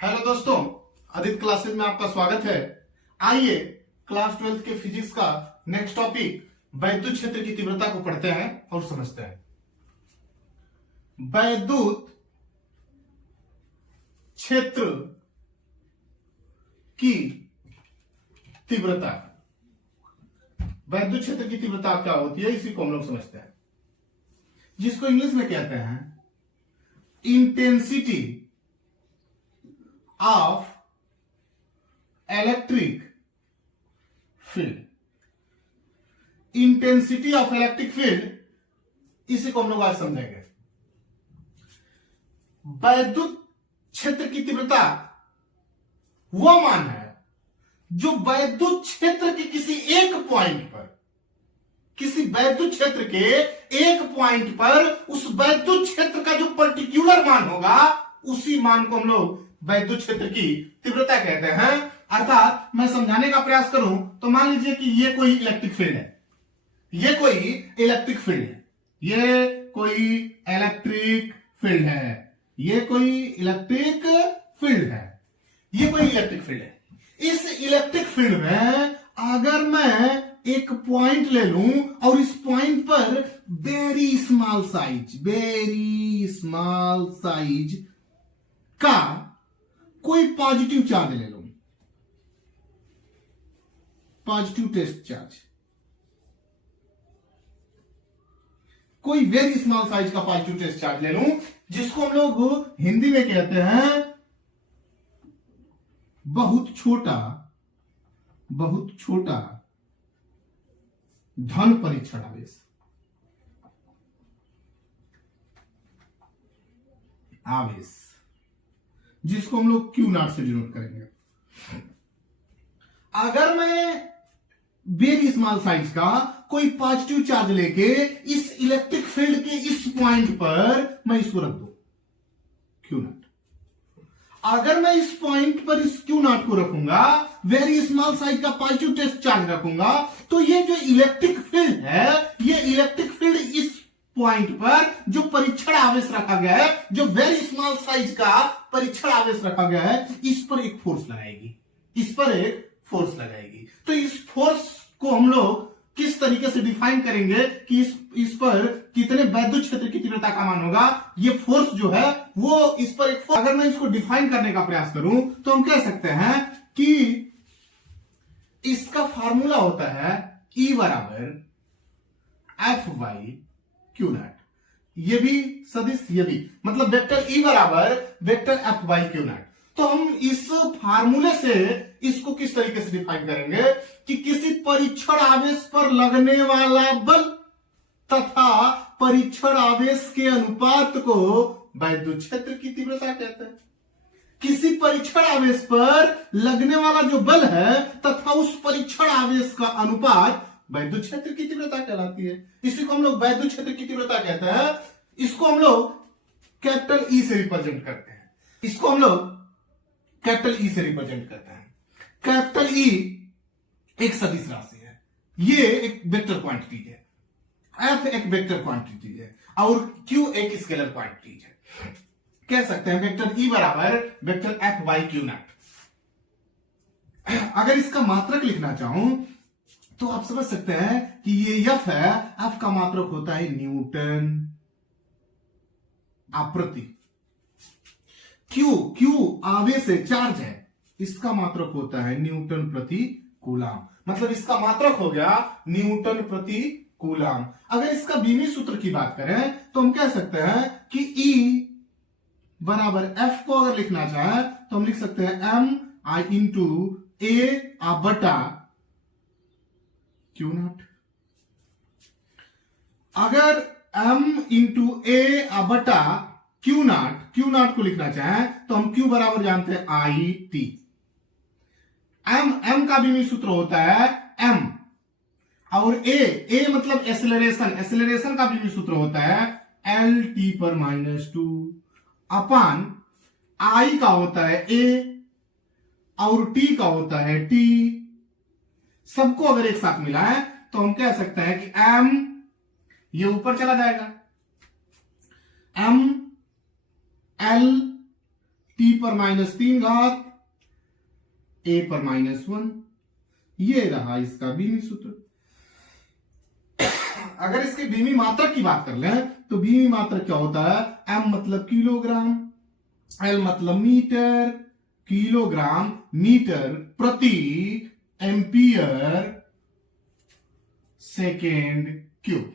Hello दोस्तों, Aditya classes में आपका स्वागत है। आइए क्लास 12 के फिजिक्स का नेक्स्ट टॉपिक वैद्युत क्षेत्र की तीव्रता को पढ़ते हैं और समझते हैं। वैद्युत क्षेत्र की तीव्रता, वैद्युत क्षेत्र की तीव्रता क्या होती है, इसी को हम लोग समझते हैं, जिसको इंग्लिश में कहते हैं intensity of electric field. Intensity of electric field, इसी को हम लोग आज समझेंगे। वैद्युत क्षेत्र की तीव्रता वह मान है जो वैद्युत क्षेत्र के किसी एक पॉइंट पर, किसी वैद्युत क्षेत्र के एक पॉइंट पर उस वैद्युत क्षेत्र का जो पर्टिकुलर मान होगा, उसी मान को हम लोग वैद्युत क्षेत्र की तीव्रता कहते हैं। अर्थात मैं समझाने का प्रयास करूं तो मान लीजिए कि ये कोई इलेक्ट्रिक फील्ड है, ये कोई इलेक्ट्रिक फील्ड है, ये कोई इलेक्ट्रिक फील्ड है, ये कोई इलेक्ट्रिक फील्ड है, ये कोई इलेक्ट्रिक फील्ड है। इस इलेक्ट्रिक फील्ड में अगर मैं एक पॉइंट ले लूं और इस पॉइंट पर वेरी स्मॉल साइज का कोई पॉजिटिव चार्ज ले लूं, पॉजिटिव टेस्ट चार्ज, कोई वेरी स्मॉल साइज का पॉजिटिव टेस्ट चार्ज ले लूं, जिसको हम लोग हिंदी में कहते हैं बहुत छोटा धन परीक्षण आवेश, जिसको हम लोग क्यू नॉट से डिनोट करेंगे। अगर मैं वेरी स्मॉल साइज का कोई पॉजिटिव चार्ज लेके इस इलेक्ट्रिक फील्ड के इस पॉइंट पर मैं इसको रख दूं क्यू नॉट, अगर मैं इस पॉइंट पर इस क्यू नॉट को रखूंगा, वेरी स्मॉल साइज का पॉजिटिव टेस्ट चार्ज रखूंगा, तो ये जो इलेक्ट्रिक फील्ड है, ये इलेक्ट्रिक फील्ड इस पॉइंट पर जो परीक्षण आवेश रखा गया है, जो वेरी स्मॉल साइज का परीक्षण आवेश रखा गया है, इस पर एक फोर्स लगाएगी, इस पर एक फोर्स लगाएगी। तो इस फोर्स को हम लोग किस तरीके से डिफाइन करेंगे कि इस पर कितने वैद्युत क्षेत्र की तीव्रता का मान होगा, ये फोर्स जो है वो इस पर एक फोर्स, अगर मैं इसको डिफाइन करने का प्रयास करूं तो हम कह सकते हैं कि इसका फॉर्मूला होता है E बराबर एफ बाई क्यू नॉट। ये भी सदिश, ये भी मतलब वेक्टर E बराबर vector F by Q not. तो हम इस फार्मूले से इसको किस तरीके से डिफाइन करेंगे कि किसी परीक्षण आवेश पर लगने वाला बल तथा परीक्षण आवेश के अनुपात को वैद्युत क्षेत्र की तीव्रता कहते हैं। किसी परीक्षण आवेश पर लगने वाला जो बल है तथा उस परीक्षण आवेश का अनुपात वैद्युत क्षेत्र की तीव्रता कहलाती है। इसी को हम लोग वैद्युत क्षेत्र की तीव्रता कहते हैं। इसको हम लोग कैपिटल ई से रिप्रेजेंट करते हैं, इसको हम लोग कैपिटल ई से रिप्रेजेंट करते हैं। कैपिटल ई एक सदिश राशि है, ये एक वेक्टर क्वांटिटी है, एफ एक वेक्टर क्वांटिटी है और क्यू एक स्केलर क्वांटिटी है। कह सकते हैं वेक्टर ई बराबर vector F by Q not. अगर इसका मात्रक लिखना चाहूं तो आप समझ सकते हैं कि ये एफ है, एफ का मात्रक होता है न्यूटन आप्रति। क्यू आवेश है, चार्ज है, इसका मात्रक होता है न्यूटन प्रति कूलाम, मतलब इसका मात्रक हो गया न्यूटन प्रति कूलाम। अगर इसका बीमी सूत्र की बात करें तो हम कह सकते हैं कि E बराबर एफ को अगर लिखना चाहे तो हम लिख सकते हैं एम आई इंटू ए बटा क्यू नॉट। अगर m इंटू ए बटा क्यू नॉट को लिखना चाहे तो हम Q बराबर जानते हैं आई टी। m का भी सूत्र होता है m, और a मतलब एक्सेलरेशन का भी सूत्र होता है एल टी पर -2 अपान I का होता है a और t का होता है t। सबको अगर एक साथ मिलाएं तो हम कह सकते हैं कि m ये ऊपर चला जाएगा, m l t पर -3 घात a पर -1। ये रहा इसका बीमी सूत्र। अगर इसके बीमी मात्रक की बात कर लें तो बीमी मात्रक क्या होता है, m मतलब किलोग्राम, l मतलब मीटर, किलोग्राम मीटर प्रति एम्पियर सेकेंड क्यूब।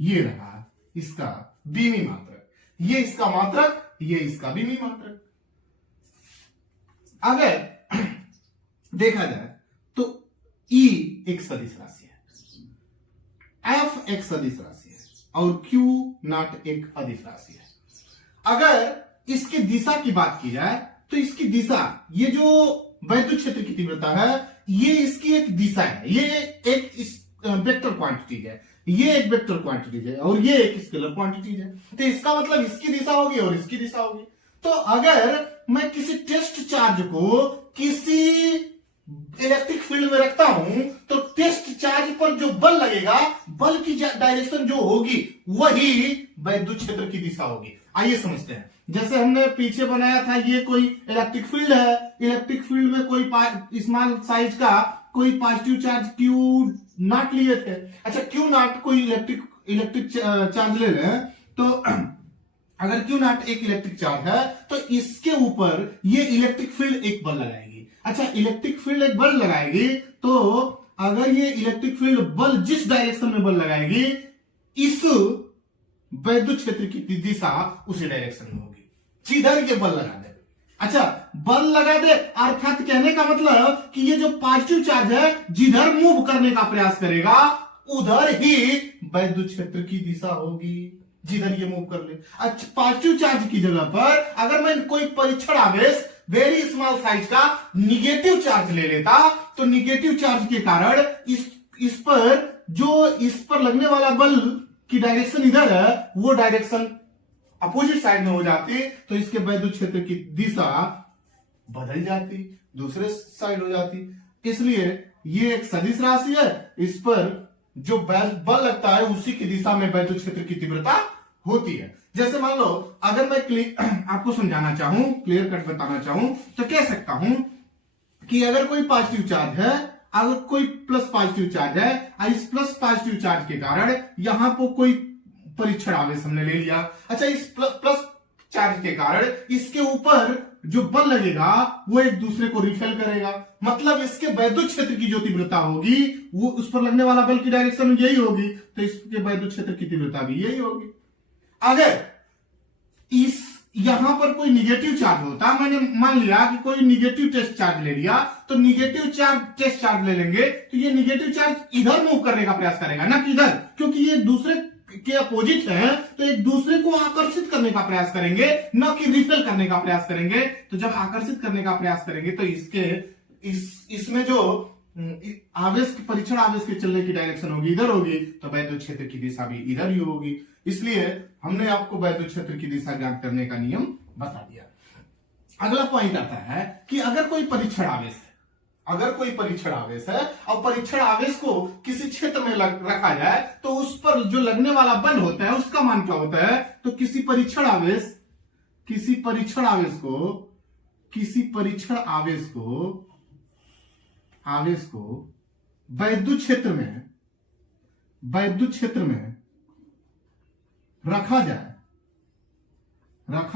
ये रहा इसका बीमी मात्रक, ये इसका मात्रक, ये इसका बीमी मात्रक। अगर देखा जाए तो E एक सदिश राशि है, F एक सदिश राशि है और Q नॉट एक अदिश राशि है। अगर इसकी दिशा की बात की जाए तो इसकी दिशा, ये जो वैद्युत क्षेत्र की तीव्रता है, ये इसकी एक दिशा है, ये एक वेक्टर क्वांटिटी है, ये एक वेक्टर क्वांटिटी है और ये एक स्केलर क्वांटिटी है। तो इसका मतलब इसकी दिशा होगी और इसकी दिशा होगी। तो अगर मैं किसी टेस्ट चार्ज को किसी इलेक्ट्रिक फील्ड में रखता हूं तो टेस्ट चार्ज पर जो बल लगेगा, बल की डायरेक्शन जो होगी वही वैद्युत क्षेत्र की दिशा होगी। आइए समझते हैं। जैसे हमने पीछे बनाया था, ये कोई इलेक्ट्रिक फील्ड है, इलेक्ट्रिक फील्ड में कोई स्मॉल साइज का कोई पॉजिटिव चार्ज Q नॉट लिए थे। अच्छा, Q नॉट कोई इलेक्ट्रिक चार्ज ले लें तो अगर Q नॉट एक इलेक्ट्रिक चार्ज है तो इसके ऊपर ये इलेक्ट्रिक फील्ड एक बल लगाएगी। अच्छा, इलेक्ट्रिक फील्ड एक बल लगाएगी तो अगर ये इलेक्ट्रिक फील्ड बल जिस डायरेक्शन में बल लगाएगी, इस वैद्युत क्षेत्र की दिशा उसी डायरेक्शन में होगी जिधर ये बल लगा दे। अच्छा, बल लगा दे अर्थात कहने का मतलब कि ये जो पॉजिटिव चार्ज है जिधर मूव करने का प्रयास करेगा उधर ही वैद्युत क्षेत्र की दिशा होगी, जिधर ये मूव कर ले। अच्छा, पॉजिटिव चार्ज की जगह पर अगर मैं कोई परीक्षण आवेश वेरी स्मॉल साइज का निगेटिव चार्ज ले लेता तो निगेटिव चार्ज के कारण इस पर लगने वाला बल की डायरेक्शन इधर है, वो डायरेक्शन अपोजिट साइड में हो जाती तो इसके वैद्युत क्षेत्र की दिशा बदल जाती, दूसरे साइड हो जाती। इसलिए ये एक सदिश राशि है, इस पर जो बल लगता है उसी की दिशा में वैद्युत क्षेत्र की तीव्रता होती है। जैसे मान लो अगर मैं आपको समझाना चाहूं, क्लियर कट बताना चाहूं तो कह सकता हूं कि अगर कोई पॉजिटिव चार्ज है, अगर कोई प्लस पॉजिटिव चार्ज है, इस प्लस पॉजिटिव चार्ज के कारण यहां पर कोई परीक्षण आवेश हमने ले लिया। अच्छा, इस प्लस चार्ज के कारण इसके ऊपर जो बल लगेगा वो एक दूसरे को रिपेल करेगा, मतलब इसके वैद्युत क्षेत्र की जो तीव्रता होगी वो उस पर लगने वाला बल की डायरेक्शन यही होगी, तो इसके वैद्युत क्षेत्र की तीव्रता भी यही होगी। अगर इस यहां पर कोई निगेटिव चार्ज होता, मैंने मान लिया कि कोई निगेटिव टेस्ट चार्ज ले लिया, तो निगेटिव चार्ज टेस्ट चार्ज ले लेंगे तो ये निगेटिव चार्ज इधर मूव करने का प्रयास करेगा, ना कि इधर, क्योंकि ये दूसरे के अपोजिट है तो एक दूसरे को आकर्षित करने का प्रयास करेंगे, न कि रिपेल करने का प्रयास करेंगे। तो जब आकर्षित करने का प्रयास करेंगे तो इसमें जो आवेश, परीक्षण आवेश के चलने की डायरेक्शन होगी इधर होगी, तो वैद्युत क्षेत्र की दिशा भी इधर ही होगी। इसलिए हमने आपको वैद्युत क्षेत्र की दिशा ज्ञात करने का नियम बता दिया। अगला पॉइंट आता है कि अगर कोई परीक्षण आवेश है, अगर कोई परीक्षण आवेश है और परीक्षण आवेश को किसी क्षेत्र में रखा जाए तो उस पर जो लगने वाला बल होता है उसका मान क्या होता है, तो किसी परीक्षण आवेश को वैद्युत क्षेत्र में रखा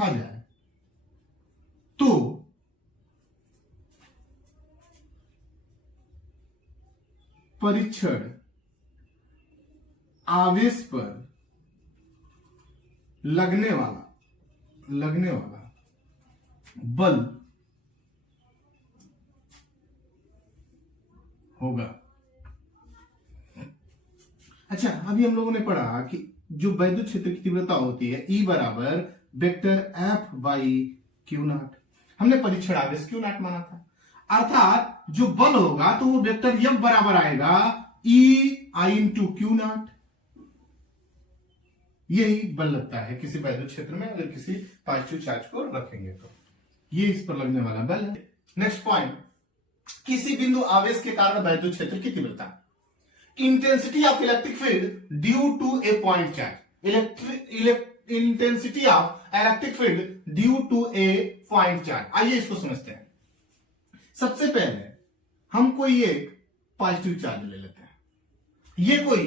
जाए तो परीक्षण आवेश पर लगने वाला बल होगा। अच्छा, अभी हम लोगों ने पढ़ा कि जो वैद्युत क्षेत्र की तीव्रता होती है E बराबर vector F by Q not, हमने परीक्षण आवेश Q नॉट माना था, अर्थात जो बल होगा तो वो वेक्टर F बराबर आएगा E I into Q not. यही बल लगता है किसी वैद्युत क्षेत्र में अगर किसी पॉजिटिव चार्ज को रखेंगे तो ये इस पर लगने वाला बल है। नेक्स्ट पॉइंट, किसी बिंदु आवेश के कारण वैद्युत क्षेत्र की तीव्रता, intensity of electric field due to a point charge, intensity of electric field due to a point charge. आइए इसको समझते हैं। सबसे पहले हम कोई एक पॉजिटिव चार्ज ले लेते हैं। ये कोई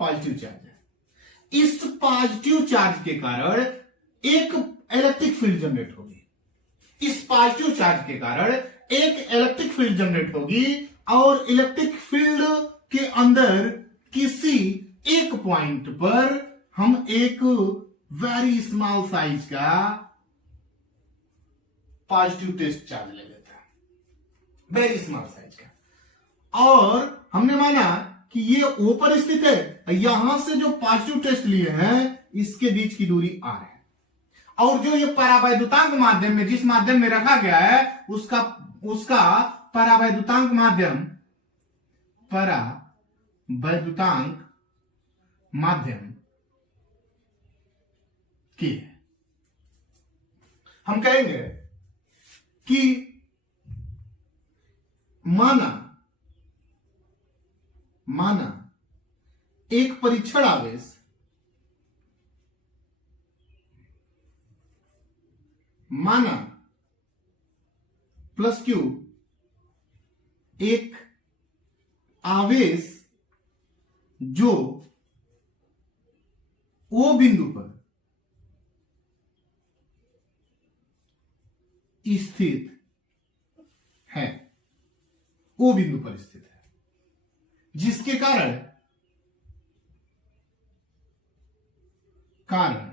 पॉजिटिव चार्ज है। इस पॉजिटिव चार्ज के कारण एक इलेक्ट्रिक फील्ड जनरेट होगी। इस पॉजिटिव चार्ज के कारण एक इलेक्ट्रिक फील्ड जनरेट होगी और इलेक्ट्रिक फील्ड के अंदर किसी एक पॉइंट पर हम एक वेरी स्मॉल साइज का पॉजिटिव टेस्ट चार्ज ले लेते हैं, वेरी स्मॉल साइज का। और हमने माना कि ये ऊपर स्थित है, यहां से जो पॉजिटिव टेस्ट लिए हैं इसके बीच की दूरी r है, और जो ये परावैद्युतांक माध्यम में जिस माध्यम में रखा गया है उसका परावैद्युतांक माध्यम की है। हम कहेंगे कि माना एक परीक्षण आवेश माना प्लस क्यू एक आवेश जो ओ बिंदु पर स्थित है, ओ बिंदु पर स्थित है, जिसके कारण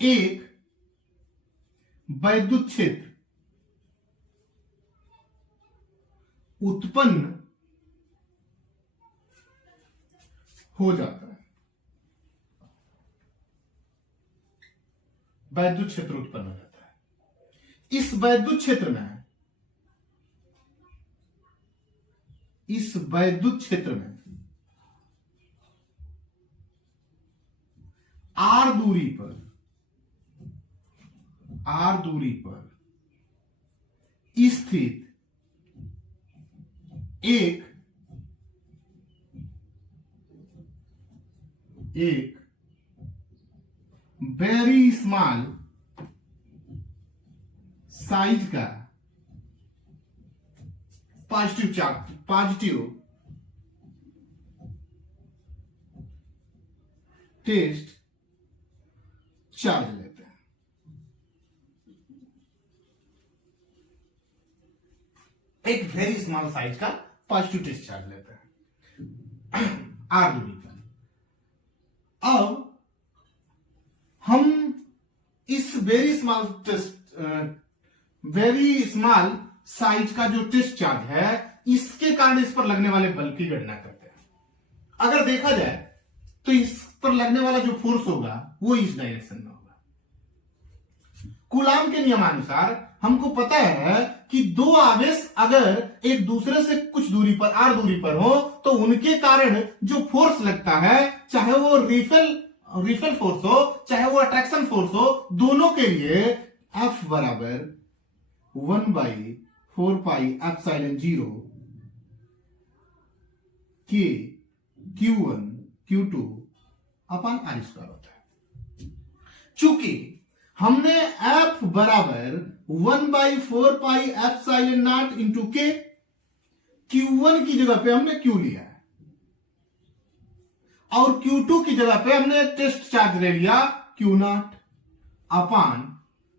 एक वैद्युत क्षेत्र उत्पन्न हो जाता है। वैद्युत क्षेत्र उत्पन्न हो जाता है। इस वैद्युत क्षेत्र में आर दूरी पर स्थित एक वेरी स्मॉल साइज का पॉजिटिव टेस्ट चार्ज लेते हैं। एक वेरी स्मॉल साइज का पॉजिटिव टेस्ट चार्ज लेते हैं आर दूरी पर। अब हम इस वेरी स्मॉल साइज का जो टेस्ट चार्ज है इसके कारण इस पर लगने वाले बल की गणना करते हैं। अगर देखा जाए तो इस पर लगने वाला जो फोर्स होगा वो इस डायरेक्शन में होगा। कूलाम के नियमानुसार हमको पता है कि दो आवेश अगर एक दूसरे से कुछ दूरी पर आर दूरी पर हो तो उनके कारण जो फोर्स लगता है, चाहे वो रिफेल फोर्स हो चाहे वो अट्रैक्शन फोर्स हो, दोनों के लिए F बराबर 1/4 pi epsilon 0 K Q1 Q2 अपन r² होता है। चूंकि हमने F बराबर 1/4 pi epsilon not into K, Q1 की जगह पे हमने Q लिया है और Q2 की जगह पे हमने टेस्ट चार्ज ले लिया Q0 अपान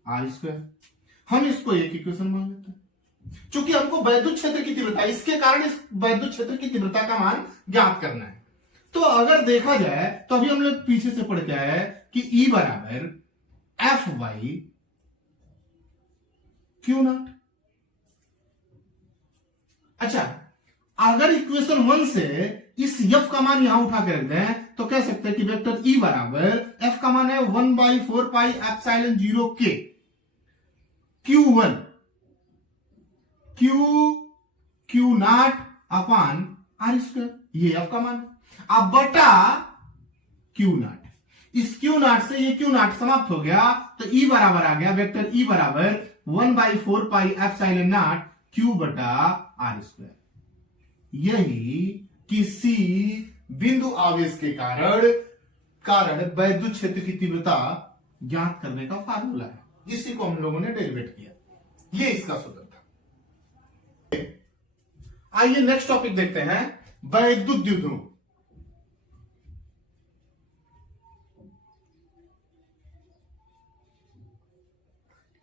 r²। हम इसको एक इक्वेशन मान लेते हैं। चूंकि हमको वैद्युत क्षेत्र की तीव्रता, इसके कारण इस वैद्युत क्षेत्र की तीव्रता का मान ज्ञात करना है। तो अगर देखा जाए तो अभी हम लोग पीछे से पढ़ के आए कि E बराबर F बाई Q0। अच्छा, अगर इक्वेशन 1 से इस F का मान यहां उठा के रख दें तो कह सकते हैं कि वेक्टर E बराबर F का मान है 1/4 pi epsilon 0 K Q1 Q0 अपान r²। ये F का मान अब बटा Q0। इस Q0 से ये Q0 समाप्त हो गया तो E बराबर आ गया, वेक्टर E बराबर 1/4 पाई एप्सिलॉन नॉट Q बटा r²। यही किसी बिंदु आवेश के कारण वैद्युत क्षेत्र की तीव्रता ज्ञात करने का फार्मूला है। जिसी को हम लोगों ने डेरिवेट किया, ये इसका सूत्र था। आइए नेक्स्ट टॉपिक देखते हैं, वैद्युत द्विध्रुव।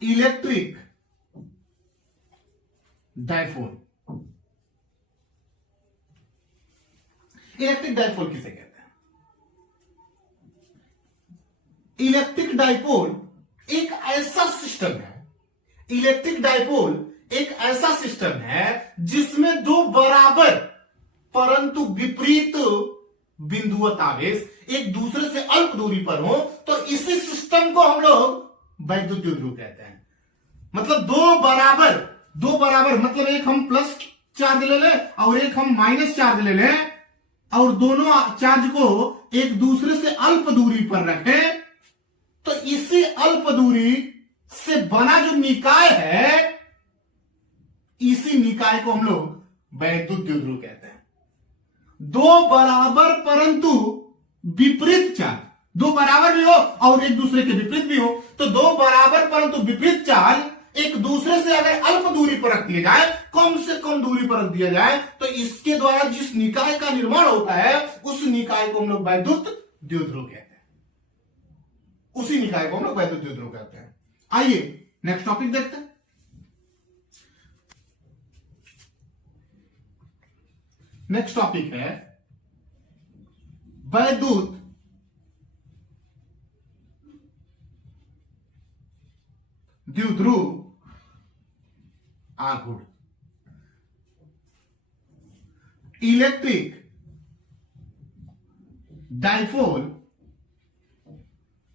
Electric dipole. इलेक्ट्रिक डायपोल किसे कहते हैं? इलेक्ट्रिक डायपोल एक ऐसा सिस्टम है, इलेक्ट्रिक डायपोल एक ऐसा सिस्टम है जिसमें दो बराबर परंतु विपरीत बिंदुवत आवेश एक दूसरे से अल्प दूरी पर हो, तो इसी सिस्टम को हम लोग वैद्युत द्विध्रुव कहते हैं। मतलब दो बराबर मतलब एक हम प्लस चार्ज ले लें और एक हम माइनस चार्ज ले लें और दोनों चार्ज को एक दूसरे से अल्प दूरी पर रखें, तो इसी अल्प दूरी से बना जो निकाय है, इसी निकाय को हम लोग वैद्युत द्विध्रुव कहते हैं। दो बराबर परंतु विपरीत चार्ज, दो बराबर भी हो और एक दूसरे के विपरीत भी हो, तो दो बराबर परंतु विपरीत चार्ज एक दूसरे से अगर अल्प दूरी पर रख दिया जाए, कम से कम दूरी पर रख दिया जाए, तो इसके द्वारा जिस निकाय का निर्माण होता है उस निकाय को हम लोग वैद्युत द्विध्रुव कहते हैं। उसी निकाय को हम लोग वैद्युत द्विध्रुव कहते हैं। आइए नेक्स्ट टॉपिक देखते हैं। नेक्स्ट टॉपिक है वैद्युत द्विध्रुव आघूर्ण। Electric dipole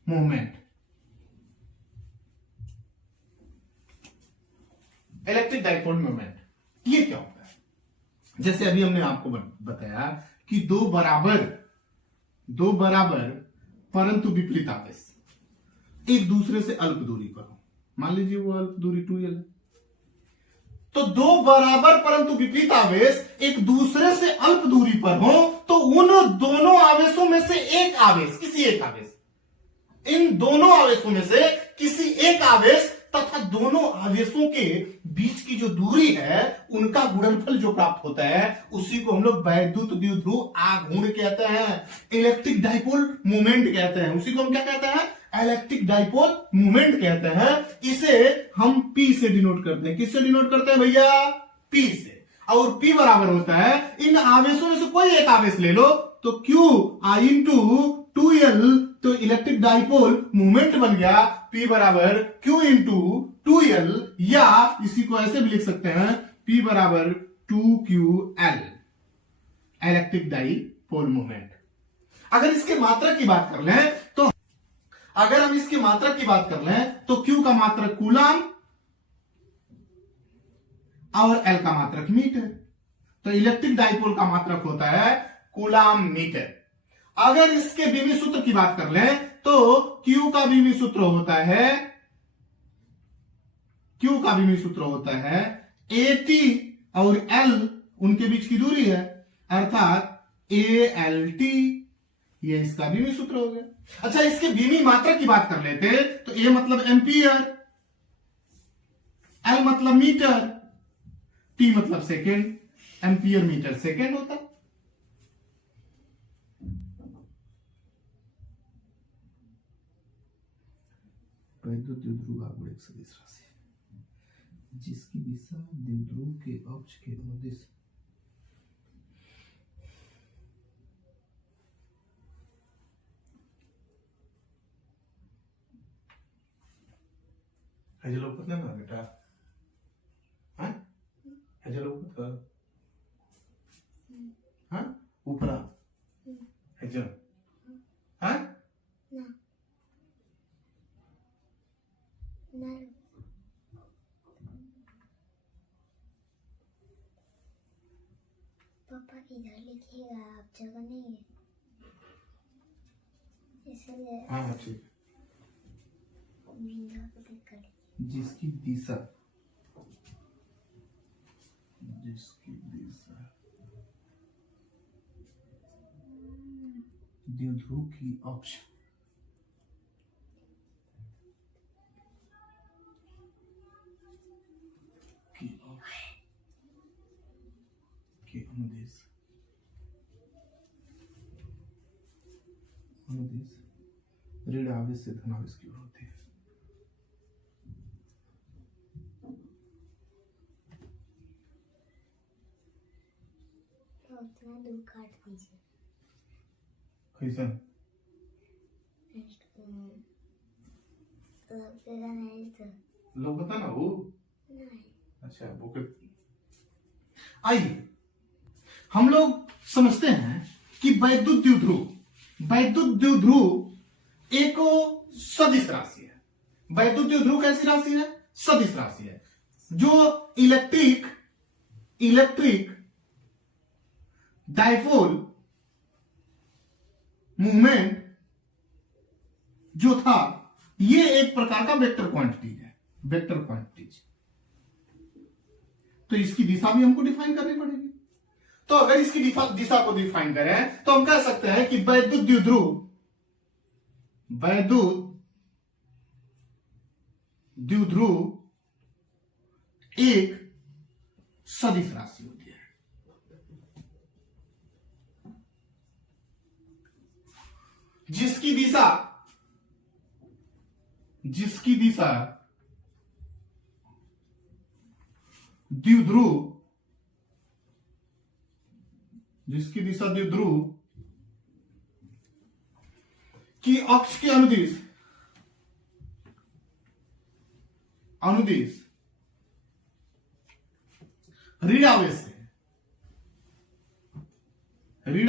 movement. Electric dipole movement ये क्या होता है? जैसे अभी हमने आपको बताया कि दो बराबर परंतु विपरीत आवेश एक दूसरे से अल्प दूरी पर हो, मान लीजिए वो अल्प दूरी 2L है, तो दो बराबर परंतु विपरीत आवेश एक दूसरे से अल्प दूरी पर हो, तो उन दोनों आवेशों में से इन दोनों आवेशों में से किसी एक आवेश तथा दोनों आवेशों के बीच की जो दूरी है उनका गुणनफल जो प्राप्त होता है उसी को हम लोग वैद्युत द्विध्रुव आघूर्ण कहते हैं, इलेक्ट्रिक डायपोल मूवमेंट कहते हैं। उसी को हम क्या कहते हैं? इलेक्ट्रिक डायपोल मूवमेंट कहते हैं। इसे हम P से डिनोट करते हैं। किससे डिनोट करते हैं भैया? P से। और P बराबर होता है, इन आवेशों में से कोई एक आवेश ले लो तो Q I इंटू 2L, तो इलेक्ट्रिक डायपोल मूवमेंट बन गया P बराबर Q इंटू 2L, या इसी को ऐसे भी लिख सकते हैं P बराबर 2QL, इलेक्ट्रिक डायपोल मूवमेंट। अगर इसके मात्रक की बात कर लें तो अगर हम इसकी मात्रक की बात कर लें तो Q का मात्रक कूलम और L का मात्रक मीटर, तो इलेक्ट्रिक डायपोल का मात्रक होता है कूलम मीटर। अगर इसके विमी सूत्र की बात कर लें तो Q का विमी सूत्र होता है AT और L उनके बीच की दूरी है, अर्थात ALT, ये इसका विमी सूत्र हो गया। अच्छा, इसके विमी मात्रक की बात कर लेते तो A मतलब एम्पियर, L मतलब मीटर, T मतलब सेकेंड, एम्पियर मीटर सेकेंड होता है। वैद्युत द्विध्रुव आघूर्ण एक सदिश राशि है जिसकी दिशा द्विध्रुव के अक्ष के अनुदिश लोग ना बेटा, ऊपरा पापा इधर लिखिएगा, आप जगह नहीं है इसलिए। हाँ ठीक। जिसकी दिशा द्विध्रुव की अक्ष की अक्ष के अनुदिश ऋण आवेश से धन आवेश की ओर होती है। तो उतना दूर काट दीजिए। कैसा लगेगा नहीं तो लोग बता ना वो। नहीं। अच्छा वो आइए हम लोग समझते हैं कि वैद्युत द्विध्रुव एक सदिश राशि है। वैद्युत द्विध्रुव कैसी राशि है? सदिश राशि है जो इलेक्ट्रिक डाइपोल मूवमेंट जो था ये एक प्रकार का वेक्टर क्वांटिटीज है। वेक्टर क्वांटिटीज तो इसकी दिशा भी हमको डिफाइन करनी पड़ेगी। तो अगर इसकी दिशा को डिफाइन करें तो हम कह सकते हैं कि वैद्युत द्विध्रुव एक सदिश राशि होती है। जिसकी दिशा द्विध्रुव की अक्ष के अनुदिश ऋण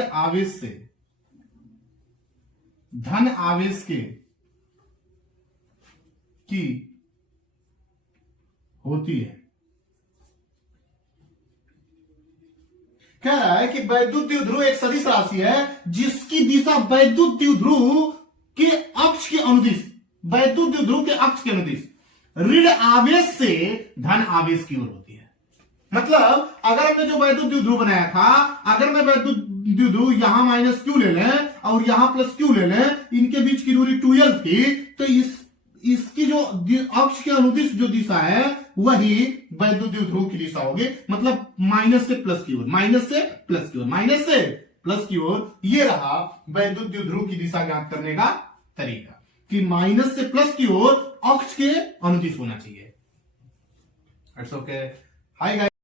आवेश से धन आवेश की होती है। कह रहा है कि वैद्युत द्विध्रुव एक सदिश राशि है जिसकी दिशा वैद्युत द्विध्रुव के अक्ष के अनुदिश ऋण आवेश से धन आवेश की ओर होती है। मतलब अगर हमने जो वैद्युत द्विध्रुव बनाया था, अगर मैं वैद्युत द्विध्रुव यहां माइनस क्यू ले लें और यहां प्लस क्यू ले लें, इनके बीच की दूरी 2l थी, तो इसकी जो अक्ष के अनुदिश जो दिशा है वही वैद्युत द्विध्रुव की दिशा होगी। मतलब माइनस से प्लस की ओर ये रहा वैद्युत द्विध्रुव की दिशा ज्ञात करने का तरीका कि माइनस से प्लस की ओर अक्ष के अनुदिश होना चाहिए। It's okay. Hi guys.